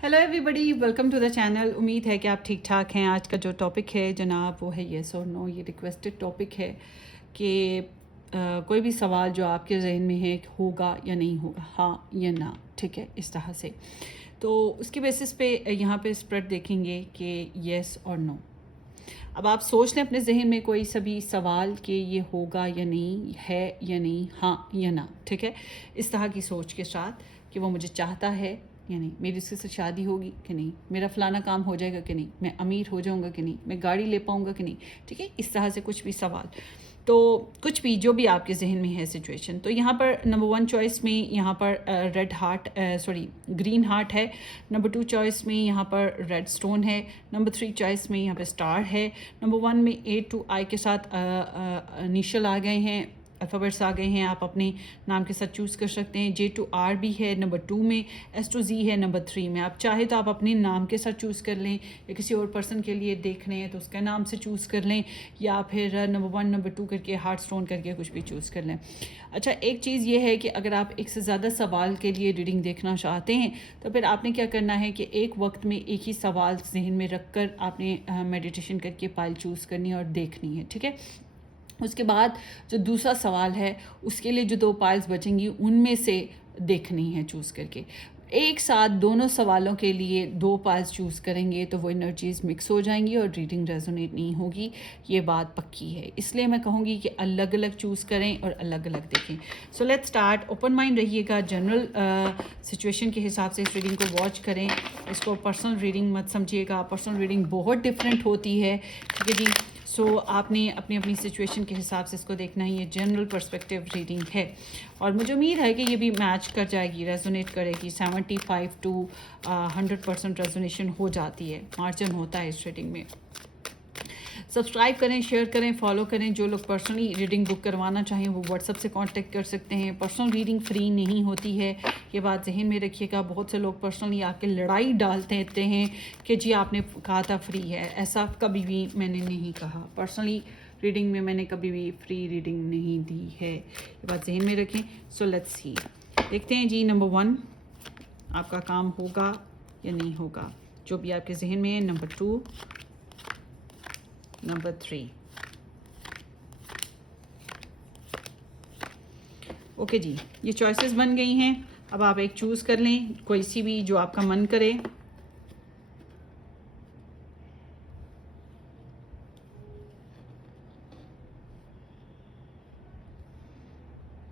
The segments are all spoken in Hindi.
Hello everybody, welcome to the channel. उम्मीद है कि आप ठीक ठाक हैं। आज का जो टॉपिक है जनाब वो है येस और नो। ये रिक्वेस्टेड टॉपिक है कि कोई भी सवाल जो आपके जहन में है होगा या नहीं होगा, हाँ या ना, ठीक है, इस तरह से। तो उसके बेसिस पे यहाँ पे स्प्रेड देखेंगे कि येस और नो। अब आप सोच लें अपने जहन में कोई सभी सवाल कि ये होगा या नहीं, है या नहीं, हाँ या ना, ठीक है। इस तरह की सोच के साथ कि वो मुझे चाहता है या नहीं, मेरी उसके साथ शादी होगी कि नहीं, मेरा फलाना काम हो जाएगा कि नहीं, मैं अमीर हो जाऊंगा कि नहीं, मैं गाड़ी ले पाऊंगा कि नहीं, ठीक है। इस तरह से कुछ भी सवाल, तो कुछ भी जो भी आपके जहन में है सिचुएशन। तो यहाँ पर नंबर 1 चॉइस में यहाँ पर red heart, sorry green heart है। नंबर 2 चॉइस में यहाँ पर रेड स्टोन है। नंबर 3 चॉइस में यहाँ पर स्टार है। नंबर 1 में A to I के साथ इनिशियल आ गए हैं, अल्फ़ाबेट्स आ गए हैं। आप अपने नाम के साथ चूज़ कर सकते हैं। J to R भी है नंबर 2 में, S to Z है नंबर 3 में। आप चाहे तो आप अपने नाम के साथ चूज़ कर लें, या किसी और पर्सन के लिए देख रहे हैं तो उसका नाम से चूज़ कर लें, या फिर नंबर 1 नंबर 2 करके हार्ट स्टोन करके कुछ भी चूज़ कर लें। अच्छा, एक चीज़ ये है कि अगर आप एक से ज़्यादा सवाल के लिए रीडिंग देखना चाहते हैं तो फिर आपने क्या करना है कि एक वक्त में एक ही सवाल जहन में रख कर आपने मेडिटेशन करके पाइल चूज़ करनी है और देखनी है, ठीक है। उसके बाद जो दूसरा सवाल है उसके लिए जो 2 पाइल्स बचेंगी उनमें से देखनी है चूज़ करके। एक साथ दोनों सवालों के लिए 2 पाइल्स चूज़ करेंगे तो वो एनर्जीज मिक्स हो जाएंगी और रीडिंग रेजोनेट नहीं होगी, ये बात पक्की है। इसलिए मैं कहूँगी कि अलग अलग चूज़ करें और अलग अलग देखें। So let's start. Open mind रहिएगा, जनरल सिचुएशन के हिसाब से इस रीडिंग को वॉच करें। इसको पर्सनल रीडिंग मत समझिएगा, पर्सनल रीडिंग बहुत डिफरेंट होती है, ठीक है जी। सो आपने अपनी अपनी सिचुएशन के हिसाब से इसको देखना है। ये जनरल पर्सपेक्टिव रीडिंग है और मुझे उम्मीद है कि ये भी मैच कर जाएगी, रेजोनेट करेगी। 75 to 100% रेजोनेशन हो जाती है, मार्जिन होता है इस रीडिंग में। सब्सक्राइब करें, शेयर करें, फॉलो करें। जो लोग पर्सनली रीडिंग बुक करवाना चाहें वो व्हाट्सएप से कांटेक्ट कर सकते हैं। पर्सनल रीडिंग फ्री नहीं होती है, ये बात जहन में रखिएगा। बहुत से लोग पर्सनली आके लड़ाई डालते रहते हैं कि जी आपने कहा था फ्री है। ऐसा कभी भी मैंने नहीं कहा। पर्सनली रीडिंग में मैंने कभी भी फ्री रीडिंग नहीं दी है, ये बात जहन में रखें। सो लेट्स सी, देखते हैं जी। नंबर 1 आपका काम होगा या नहीं होगा, जो भी आपके जहन में है। Number 2, number 3। ओके जी, ये चॉइसेस बन गई हैं। अब आप एक चूज़ कर लें, कोई सी भी जो आपका मन करे।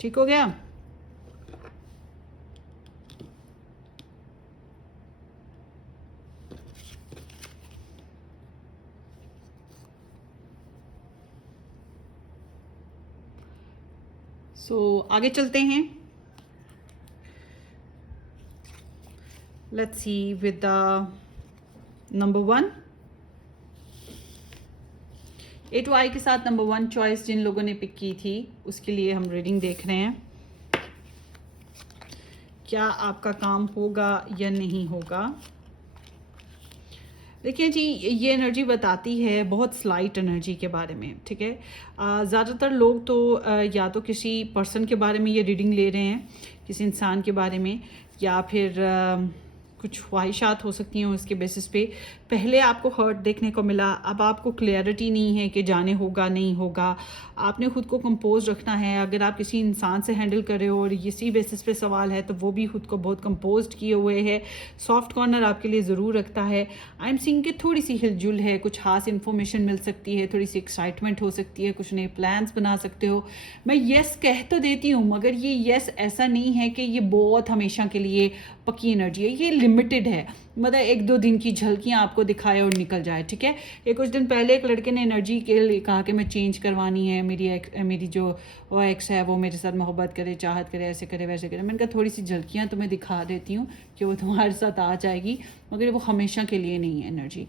ठीक हो गया? आगे चलते हैं। Let's see with the number 1। A to I के साथ नंबर 1 चॉइस जिन लोगों ने पिक की थी उसके लिए हम रीडिंग देख रहे हैं। क्या आपका काम होगा या नहीं होगा? देखिए जी, ये एनर्जी बताती है बहुत स्लाइट एनर्जी के बारे में, ठीक है। ज़्यादातर लोग तो या तो किसी पर्सन के बारे में ये रीडिंग ले रहे हैं, किसी इंसान के बारे में, या फिर कुछ ख्वाहिशात हो सकती हैं उसके बेसिस पे। पहले आपको हर्ट देखने को मिला, अब आपको क्लैरिटी नहीं है कि जाने होगा नहीं होगा। आपने खुद को कंपोज रखना है। अगर आप किसी इंसान से हैंडल कर रहे हो और इसी बेसिस पे सवाल है तो वो भी खुद को बहुत कंपोज किए हुए है। सॉफ्ट कॉर्नर आपके लिए ज़रूर रखता है। आई एम सीइंग कि थोड़ी सी हिलजुल है, कुछ खास इन्फॉर्मेशन मिल सकती है, थोड़ी सी एक्साइटमेंट हो सकती है, कुछ नए प्लान्स बना सकते हो। मैं येस कह तो देती हूँ मगर ये येस ऐसा नहीं है कि ये बहुत हमेशा के लिए पक्की एनर्जी है। ये लिमिटेड है, मतलब 1-2 दिन की झलकियाँ आपको दिखाए और निकल जाए, ठीक है। ये कुछ दिन पहले एक लड़के ने एनर्जी के लिए कहा कि मैं चेंज करवानी है, मेरी जो वो एक्स है वो मेरे साथ मोहब्बत करे, चाहत करे, ऐसे करे वैसे करे। मैंने कहा थोड़ी सी झलकियाँ तुम्हें दिखा देती हूँ कि वो तुम्हारे साथ आ जाएगी, मगर वो हमेशा के लिए नहीं है एनर्जी,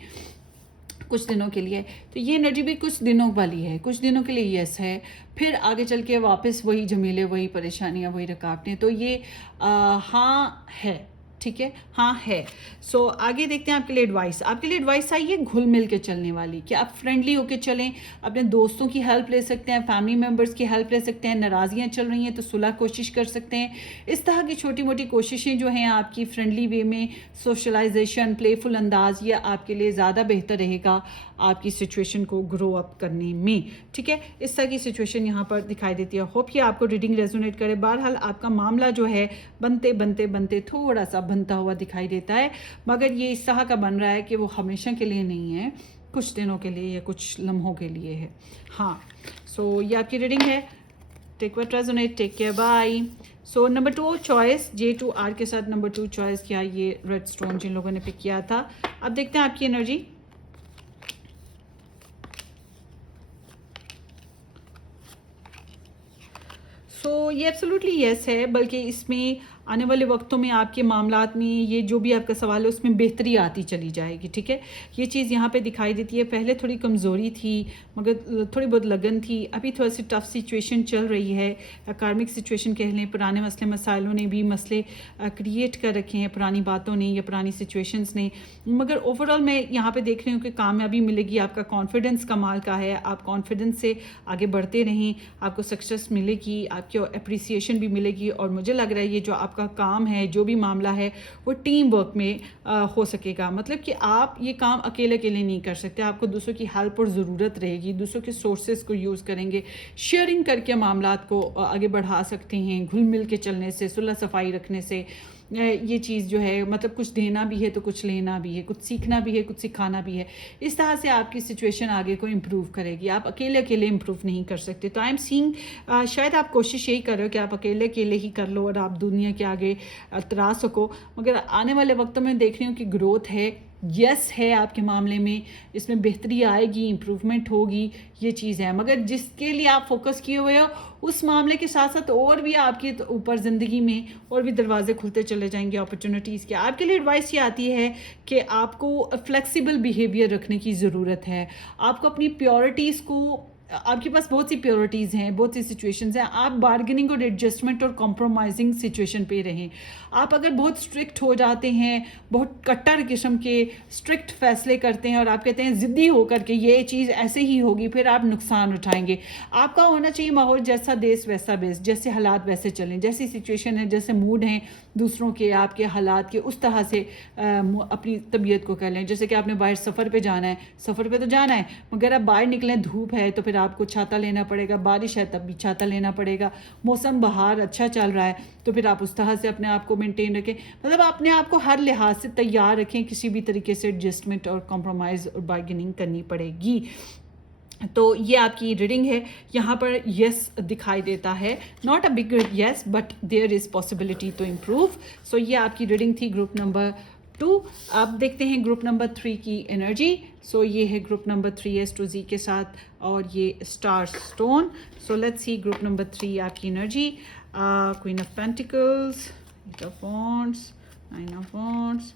कुछ दिनों के लिए। तो ये एनर्जी भी कुछ दिनों वाली है, कुछ दिनों के लिए यस है, फिर आगे चल के वापस वही झमेले, वही परेशानियाँ, वही रुकावटें। तो ये हाँ है, ठीक है, हाँ है। सो आगे देखते हैं आपके लिए एडवाइस। आपके लिए एडवाइस आई है घुल मिल के चलने वाली, कि आप फ्रेंडली होकर चलें, अपने दोस्तों की हेल्प ले सकते हैं, फैमिली मेम्बर्स की हेल्प ले सकते हैं, नाराज़गियाँ चल रही हैं तो सुलह कोशिश कर सकते हैं। इस तरह की छोटी मोटी कोशिशें जो हैं आपकी फ्रेंडली वे में, सोशलाइजेशन, प्लेफुल अंदाज, ये आपके लिए ज़्यादा बेहतर रहेगा आपकी सिचुएशन को ग्रो अप करने में, ठीक है। इस तरह की सिचुएशन यहाँ पर दिखाई देती है। होप ये आपको रीडिंग रेजोनेट करे। बहरहाल आपका मामला जो है बनते बनते बनते थोड़ा सा बनता हुआ दिखाई देता है, मगर ये इस तरह का बन रहा है कि वो हमेशा के लिए नहीं है, कुछ दिनों के लिए या कुछ लम्हों के लिए है। हाँ, सो ये आपकी रीडिंग है। Take what resonate, take care, bye. So number 2 choice, J2R के साथ नंबर 2 चॉइस किया, ये रेड स्टोन जिन लोगों ने पिक किया था। अब देखते हैं आपकी एनर्जी। ये एब्सोल्युटली येस है, बल्कि इसमें आने वाले वक्तों में आपके मामलात में ये जो भी आपका सवाल है उसमें बेहतरी आती चली जाएगी, ठीक है। ये चीज़ यहाँ पे दिखाई देती है। पहले थोड़ी कमज़ोरी थी, मगर थोड़ी बहुत लगन थी। अभी थोड़ी सी टफ सिचुएशन चल रही है, कार्मिक सिचुएशन कह लें। पुराने मसले मसाइलों ने भी मसले क्रिएट कर रखे हैं, पुरानी बातों ने या पुरानी सिचुएशंस ने, मगर ओवरऑल मैं यहाँ पे देख रही हूँ कि कामयाबी मिलेगी। आपका कॉन्फिडेंस कमाल का है, आप कॉन्फिडेंस से आगे बढ़ते रहें, आपको सक्सेस मिलेगी, आपकी अप्रिसिएशन भी मिलेगी। और मुझे लग रहा है ये जो आपका काम है, जो भी मामला है, वो टीम वर्क में हो सकेगा। मतलब कि आप ये काम अकेले अकेले नहीं कर सकते, आपको दूसरों की हेल्प और ज़रूरत रहेगी। दूसरों के सोर्सेज को यूज़ करेंगे, शेयरिंग करके मामलात को आगे बढ़ा सकते हैं। घुल मिल के चलने से, सुलह सफाई रखने से ये चीज़ जो है, मतलब कुछ देना भी है तो कुछ लेना भी है, कुछ सीखना भी है, कुछ सिखाना भी है। इस तरह से आपकी सिचुएशन आगे को इम्प्रूव करेगी। आप अकेले अकेले इम्प्रूव नहीं कर सकते। तो आई एम सीइंग शायद आप कोशिश यही कर रहे हो कि आप अकेले अकेले ही कर लो और आप दुनिया के आगे तरा सको, मगर आने वाले वक्तों में देख रही हूँ कि ग्रोथ है, यस है आपके मामले में। इसमें बेहतरी आएगी, इम्प्रूवमेंट होगी, ये चीज़ है। मगर जिसके लिए आप फोकस किए हुए हो उस मामले के साथ साथ और भी आपके ऊपर ज़िंदगी में और भी दरवाजे खुलते चले जाएंगे अपॉर्चुनिटीज़ के। आपके लिए एडवाइस ये आती है कि आपको फ्लेक्सिबल बिहेवियर रखने की ज़रूरत है। आपको अपनी प्योरिटीज़ को, आपके पास बहुत सी प्योरिटीज़ हैं, बहुत सी सिचुएशंस हैं, आप बार्गेनिंग और एडजस्टमेंट और कॉम्प्रोमाइजिंग सिचुएशन पे रहें। आप अगर बहुत स्ट्रिक्ट हो जाते हैं, बहुत कट्टर किस्म के स्ट्रिक्ट फैसले करते हैं और आप कहते हैं ज़िद्दी होकर के ये चीज़ ऐसे ही होगी, फिर आप नुकसान उठाएंगे। आपका होना चाहिए माहौल जैसा देश वैसा बेस, जैसे हालात वैसे चलें, जैसी सिचुएशन है, जैसे मूड हैं दूसरों के, आपके हालात के, उस तरह से अपनी तबीयत को कर लें। जैसे कि आपने बाहर सफ़र पे जाना है, सफ़र पे तो जाना है, मगर आप बाहर निकलें, धूप है तो फिर आपको छाता लेना पड़ेगा, बारिश है तब भी छाता लेना पड़ेगा, मौसम बाहर अच्छा चल रहा है तो फिर आप उस तरह से अपने आप को मेंटेन रखें। मतलब अपने आप को हर लिहाज से तैयार रखें, किसी भी तरीके से एडजस्टमेंट और कॉम्प्रोमाइज़ और बार्गेनिंग करनी पड़ेगी। तो ये आपकी रीडिंग है। यहाँ पर यस दिखाई देता है, not a big yes but there is possibility to improve. So ये आपकी रीडिंग थी ग्रुप नंबर 2। अब देखते हैं ग्रुप नंबर 3 की एनर्जी। सो ये है ग्रुप नंबर 3 S2Z के साथ और ये star stone. So let's see group number 3 आपकी energy. Queen of pentacles, 8 of wands, 9 of wands.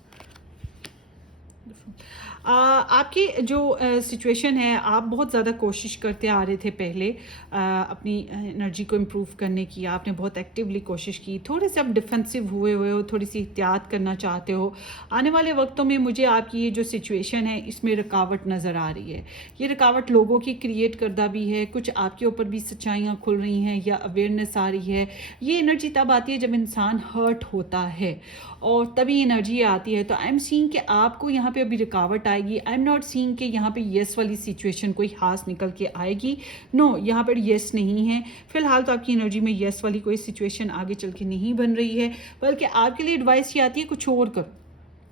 आपकी जो सिचुएशन है, आप बहुत ज़्यादा कोशिश करते आ रहे थे पहले अपनी एनर्जी को इम्प्रूव करने की। आपने बहुत एक्टिवली कोशिश की, थोड़े से आप डिफेंसिव हुए हो, थोड़ी सी एहतियात करना चाहते हो। आने वाले वक्तों में मुझे आपकी ये जो सिचुएशन है इसमें रुकावट नज़र आ रही है। ये रुकावट लोगों की क्रिएट करदा भी है, कुछ आपके ऊपर भी सच्चाइयाँ खुल रही हैं या अवेयरनेस आ रही है। ये एनर्जी तब आती है जब इंसान हर्ट होता है और तभी एनर्जी आती है। तो आई एम सीइंग कि आपको यहाँ पे अभी रुकावट आएगी। आई एम नॉट सीइंग कि यहाँ पे येस वाली सिचुएशन कोई खास निकल के आएगी। नो, यहाँ पर येस नहीं है फिलहाल। तो आपकी एनर्जी में येस वाली कोई सिचुएशन आगे चल के नहीं बन रही है, बल्कि आपके लिए एडवाइस ये आती है कुछ और करो,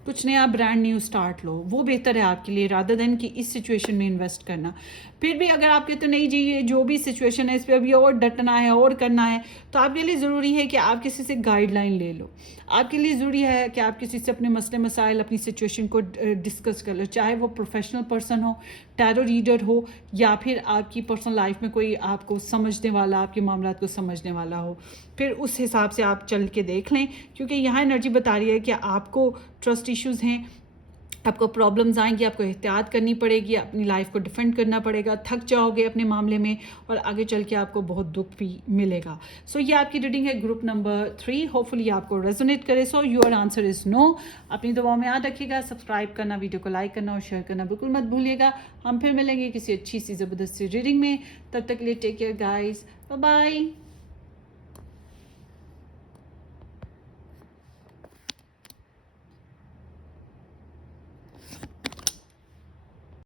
कुछ नया ब्रांड न्यू स्टार्ट लो, वो बेहतर है आपके लिए रादर देन कि इस सिचुएशन में इन्वेस्ट करना। फिर भी अगर आप कहते हो नहीं जी ये जो भी सिचुएशन है इस पर अभी और डटना है और करना है, तो आपके लिए ज़रूरी है कि आप किसी से गाइडलाइन ले लो। आपके लिए ज़रूरी है कि आप किसी से अपने मसले मसाइल, अपनी सिचुएशन को डिस्कस कर लो, चाहे वो प्रोफेशनल पर्सन हो, टैरो रीडर हो, या फिर आपकी पर्सनल लाइफ में कोई आपको समझने वाला, आपके मामलात को समझने वाला हो। फिर उस हिसाब से आप चल के देख लें, क्योंकि यहाँ एनर्जी बता रही है कि आपको ट्रस्ट इश्यूज़ हैं, आपको प्रॉब्लम्स आएंगी, आपको एहतियात करनी पड़ेगी, अपनी लाइफ को डिफेंड करना पड़ेगा, थक जाओगे अपने मामले में और आगे चल के आपको बहुत दुख भी मिलेगा। सो ये आपकी रीडिंग है ग्रुप नंबर 3। होपफुली आपको रेजोनेट करे। So your answer is no. अपनी दुआओं में याद रखिएगा, सब्सक्राइब करना, वीडियो को लाइक करना और शेयर करना बिल्कुल मत भूलिएगा। हम फिर मिलेंगे किसी अच्छी सी ज़बरदस्त सी रीडिंग में। तब तक के लिए take care guys, bye bye.